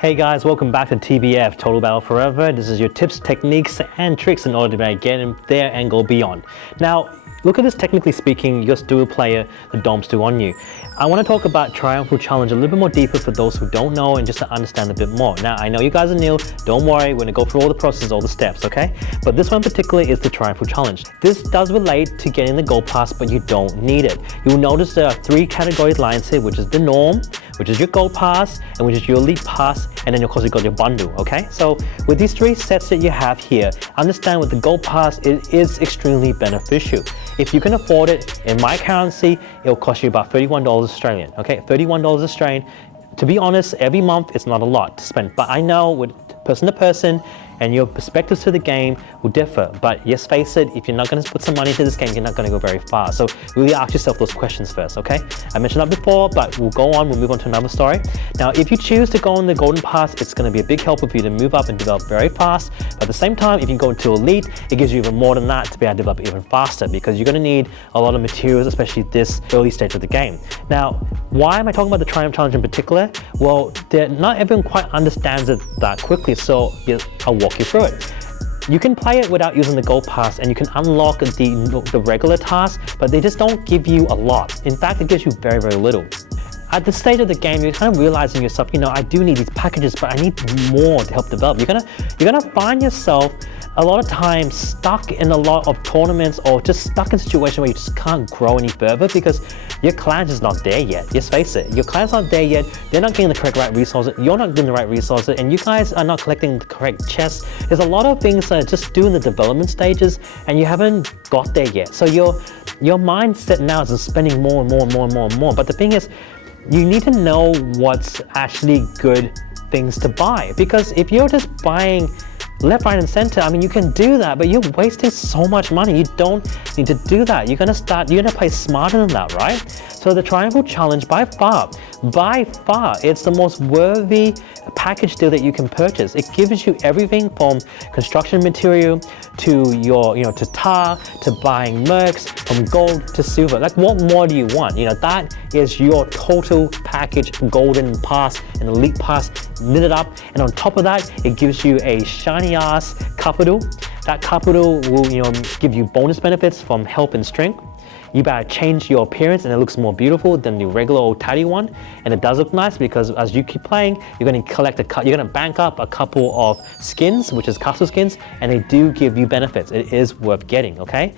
Hey guys, welcome back to TBF, Total Battle Forever. This is your tips, techniques, and tricks in order to get in there and go beyond. Now, look at this, technically speaking, you're still a player, the dom's still on you. I want to talk about TriumphAI Challenge a little bit more deeper for those who don't know and just to understand a bit more. Now, I know you guys are new, don't worry, we're going to go through all the processes, all the steps, okay? But this one in particular is the TriumphAI Challenge. This does relate to getting the gold pass, but you don't need it. You'll notice there are three categories lines here, which is the norm, which is your gold pass, and which is your elite pass, and then of course you got your bundle, okay? So with these three sets that you have here, understand with the gold pass, it is extremely beneficial. If you can afford it, in my currency, it'll cost you about $31 Australian, okay? $31 Australian. To be honest, every month it's not a lot to spend, but I know with person to person, and your perspectives to the game will differ. But yes, face it, if you're not going to put some money into this game, you're not going to go very far. So really ask yourself those questions first, okay? I mentioned that before, but we'll go on, we'll move on to another story. Now, if you choose to go on the golden pass, it's going to be a big help for you to move up and develop very fast. But at the same time, if you go into elite, it gives you even more than that to be able to develop even faster, because you're going to need a lot of materials, especially this early stage of the game. Now, why am I talking about the TriumphAI Challenge in particular? Well, not everyone quite understands it that quickly, so I'll walk you through it. You can play it without using the gold pass, and you can unlock the regular tasks, but they just don't give you a lot. In fact, it gives you very, very little. At this stage of the game, you're kind of realizing yourself, you know, I do need these packages, but I need more to help develop. You're gonna find yourself a lot of times stuck in a lot of tournaments, or just stuck in a situation where you just can't grow any further because your clan's is not there yet. Just face it, your clan's not there yet. They're not getting the correct right resources. You're not getting the right resources, and you guys are not collecting the correct chests. There's a lot of things that are just doing the development stages, and you haven't got there yet. So your mindset now is spending more and more and more and more and more. But the thing is, you need to know what's actually good things to buy, because if you're just buying left, right, and center, I mean, you can do that, but you're wasting so much money. You don't need to do that. You're gonna play smarter than that, right? So the TriumphAI Challenge, by far, it's the most worthy package deal that you can purchase. It gives you everything from construction material to your, to tar, to buying mercs, from gold to silver. Like, what more do you want? That is your total package, golden pass and elite pass knitted up. And on top of that, it gives you a shiny ass capital. That capital will, give you bonus benefits from health and strength. You better change your appearance, and it looks more beautiful than the regular old tatty one. And it does look nice because as you keep playing, you're going to bank up a couple of skins, which is castle skins, and they do give you benefits. It is worth getting, okay?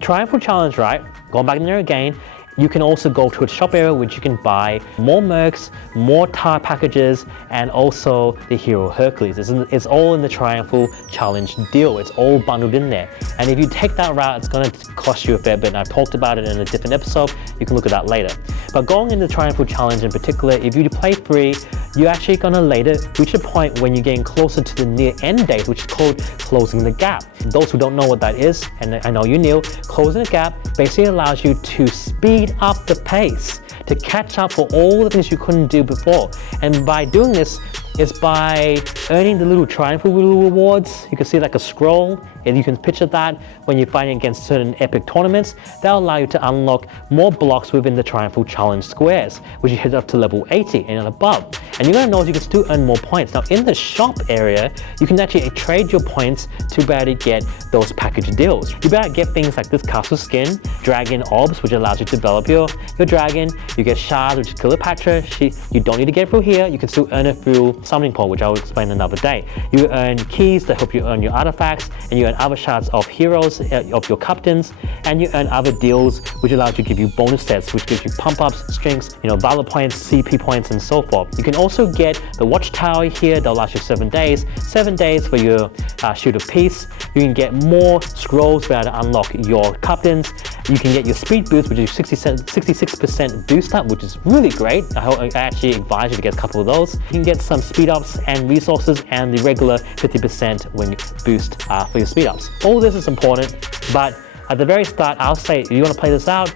TriumphAI Challenge, right? Going back in there again. You can also go to a shop area which you can buy more mercs, more tar packages, and also the hero Hercules. It's all in the TriumphAI Challenge deal. It's all bundled in there. And if you take that route, it's going to cost you a fair bit. And I've talked about it in a different episode. You can look at that later. But going into the TriumphAI Challenge in particular, if you play free, you're actually going to later reach a point when you're getting closer to the near end date, which is called closing the gap. Those who don't know what that is, and I know you knew, closing the gap basically allows you to speed up the pace, to catch up for all the things you couldn't do before. And by doing this, is by earning the little TriumphAI rewards. You can see like a scroll, and you can picture that when you're fighting against certain epic tournaments. That'll allow you to unlock more blocks within the TriumphAI Challenge squares, which you hit up to level 80 and above. And you're gonna notice you can still earn more points. Now in the shop area, you can actually trade your points to be able to get those package deals. You better get things like this castle skin, dragon orbs, which allows you to develop your dragon. You get shards, which is Cleopatra. You don't need to get it through here. You can still earn it through summoning pole, which I will explain another day. You earn keys to help you earn your artifacts, and you earn other shards of heroes, of your captains, and you earn other deals, which allows you to give you bonus sets, which gives you pump ups, strengths, valor points, CP points, and so forth. You can also get the watchtower here that lasts you 7 days. 7 days for your shoot of peace. You can get more scrolls to be able to unlock your captains. You can get your speed boost, which is 66% boost up, which is really great. I actually advise you to get a couple of those. You can get some speed ups and resources, and the regular 50% when you boost for your speed ups. All this is important, but at the very start, I'll say if you want to play this out,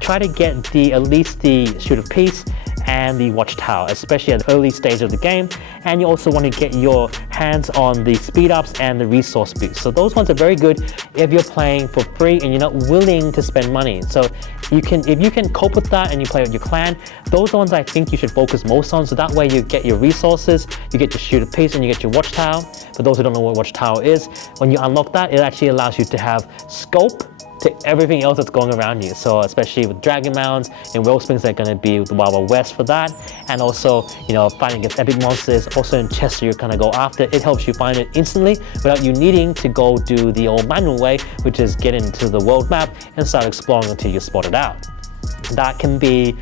try to get at least the shoot of peace and the watchtower, especially at the early stage of the game. And you also want to get your hands on the speed ups and the resource boosts. So those ones are very good if you're playing for free and you're not willing to spend money. So if you can cope with that and you play with your clan, those are ones I think you should focus most on. So that way you get your resources, you get your shooter piece, and you get your watchtower. For those who don't know what watchtower is, when you unlock that, it actually allows you to have scope to everything else that's going around you. So especially with Dragon Mounds and Whale Springs, they're going to be the Wild Wild West for that. And also, you know, fighting against epic monsters, also in chests you're going to go after. It helps you find it instantly without you needing to go do the old manual way, which is get into the world map and start exploring until you spot it out. That can be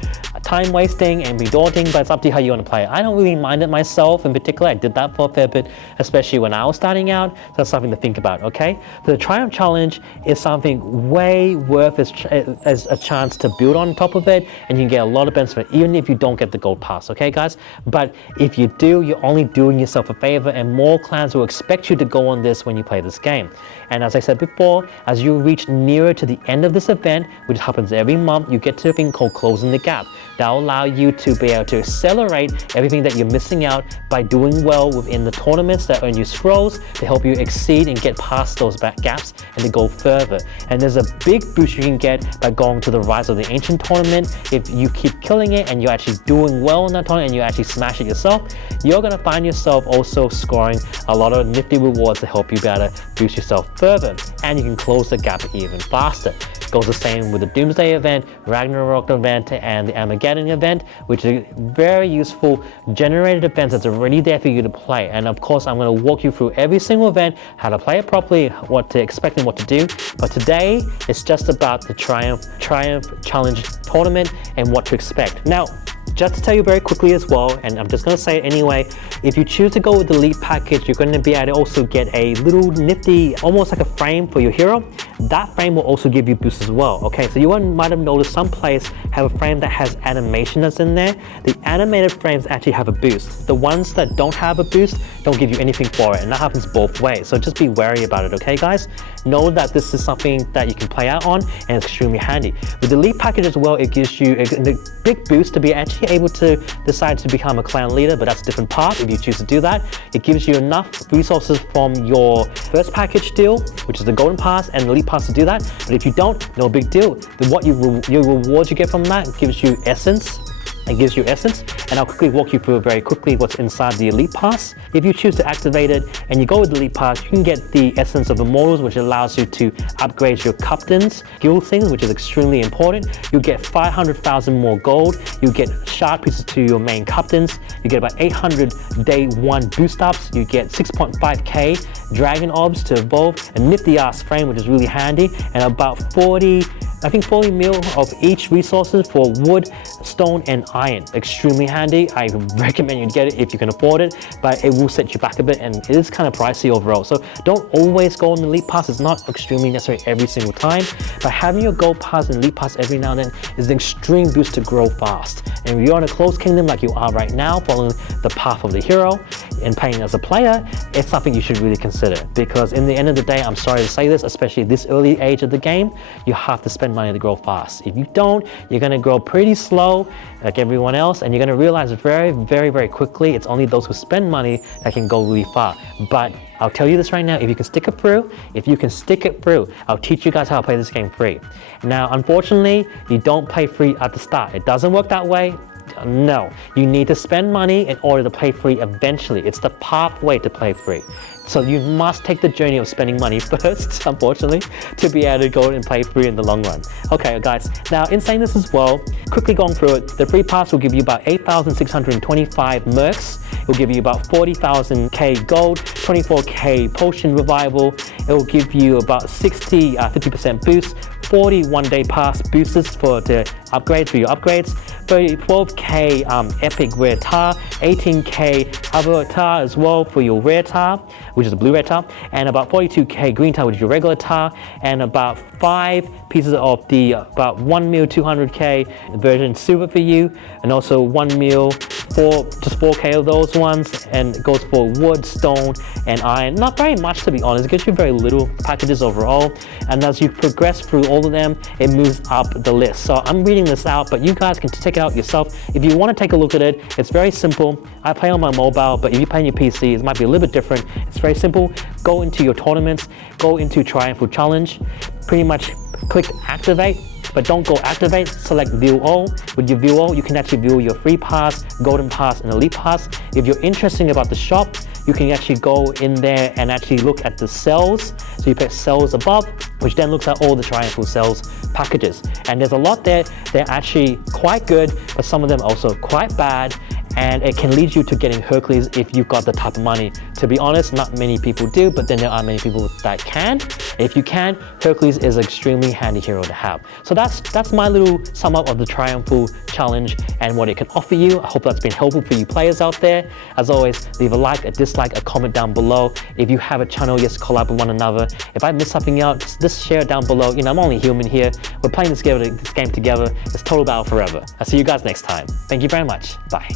time wasting and be daunting, but it's up to you how you want to play it. I don't really mind it myself. In particular, I did that for a fair bit, especially when I was starting out. So that's something to think about, okay? The Triumph Challenge is something way worth as a chance to build on top of it, and you can get a lot of benefit even if you don't get the gold pass, okay guys? But if you do, you're only doing yourself a favor, and more clans will expect you to go on this when you play this game. And as I said before, as you reach nearer to the end of this event, which happens every month, you get to a thing called Closing the Gap. That will allow you to be able to accelerate everything that you're missing out by doing well within the tournaments that earn you scrolls to help you exceed and get past those gaps and to go further. And there's a big boost you can get by going to the Rise of the Ancient tournament. If you keep killing it and you're actually doing well in that tournament and you actually smash it yourself, you're going to find yourself also scoring a lot of nifty rewards to help you be able to boost yourself further. And you can close the gap even faster. It goes the same with the Doomsday event, Ragnarok event, and the Armageddon event, which is very useful generated events that's already there for you to play. And of course, I'm going to walk you through every single event, how to play it properly, what to expect and what to do. But today, it's just about the Triumph Challenge tournament and what to expect. Now, just to tell you very quickly as well, and I'm just going to say it anyway, if you choose to go with the Elite package, you're going to be able to also get a little nifty, almost like a frame for your hero. That frame will also give you boosts as well. Okay, so you might have noticed some players have a frame that has animation that's in there. The animated frames actually have a boost. The ones that don't have a boost don't give you anything for it, and that happens both ways. So just be wary about it, okay guys? Know that this is something that you can play out on and it's extremely handy. With the Elite package as well, it gives you a big boost to be actually able to decide to become a clan leader, but that's a different path if you choose to do that. It gives you enough resources from your first package deal, which is the golden pass and the Elite pass to do that. But if you don't, no big deal. Your rewards you get from that gives you essence. It gives you essence, and I'll quickly walk you through very quickly what's inside the Elite Pass. If you choose to activate it and you go with the Elite Pass, you can get the Essence of Immortals, which allows you to upgrade your captains, guild things, which is extremely important. You get 500,000 more gold. You get shard pieces to your main captains. You get about 800 day one boost ups. You get 6.5k dragon orbs to evolve, a nifty ass frame, which is really handy, and about 40 mil of each resources for wood, stone, and iron. Extremely handy. I recommend you get it if you can afford it, but it will set you back a bit, and it is kind of pricey overall. So don't always go on the Elite Pass. It's not extremely necessary every single time, but having your Gold Pass and Elite Pass every now and then is an extreme boost to grow fast. And if you're in a closed kingdom like you are right now, following the path of the hero and playing as a player, it's something you should really consider, because in the end of the day, I'm sorry to say this, especially this early age of the game, you have to spend money to grow fast. If you don't, you're going to grow pretty slow like everyone else, and you're going to realize very, very, very quickly it's only those who spend money that can go really far. But I'll tell you this right now, if you can stick it through, I'll teach you guys how to play this game free. Now, unfortunately, you don't play free at the start. It doesn't work that way. No, you need to spend money in order to play free eventually. It's the pathway to play free. So you must take the journey of spending money first, unfortunately, to be able to go and play free in the long run. Okay, guys, now in saying this as well, quickly going through it, the free pass will give you about 8,625 mercs. It will give you about 40,000k gold, 24k potion revival. It will give you about 50% boost, 40 one-day pass boosters for the upgrades, for your upgrades, 12k epic rare tar, 18k other tar as well for your rare tar, which is a blue rare tar, and about 42k green tar, which is your regular tar, and about 5 pieces of the about 1 mil 200k version super for you, and also 1 mil just 4k of those ones, and it goes for wood, stone, and iron. Not very much, to be honest. It gives you very little packages overall, and as you progress through all of them, it moves up the list. So I'm reading this out, but you guys can take out yourself. If you want to take a look at it, it's very simple. I play on my mobile, but if you play on your PC, it might be a little bit different. It's very simple. Go into your tournaments, go into TriumphAI Challenge, pretty much click activate, but don't go activate, select view all. With your view all, you can actually view your free pass, golden pass, and elite pass. If you're interested about the shop, you can actually go in there and actually look at the sales. So you put sales above, which then looks at all the TriumphAI sales packages. And there's a lot there. They're actually quite good, but some of them also quite bad. And it can lead you to getting Hercules if you've got the type of money. To be honest, not many people do, but then there are many people that can. If you can, Hercules is an extremely handy hero to have. So that's my little sum up of the TriumphAI challenge and what it can offer you. I hope that's been helpful for you players out there. As always, leave a like, a dislike, a comment down below. If you have a channel, yes, collab with one another. If I missed something out, just share it down below. You know, I'm only human here. We're playing this game together. It's Total Battle Forever. I'll see you guys next time. Thank you very much. Bye.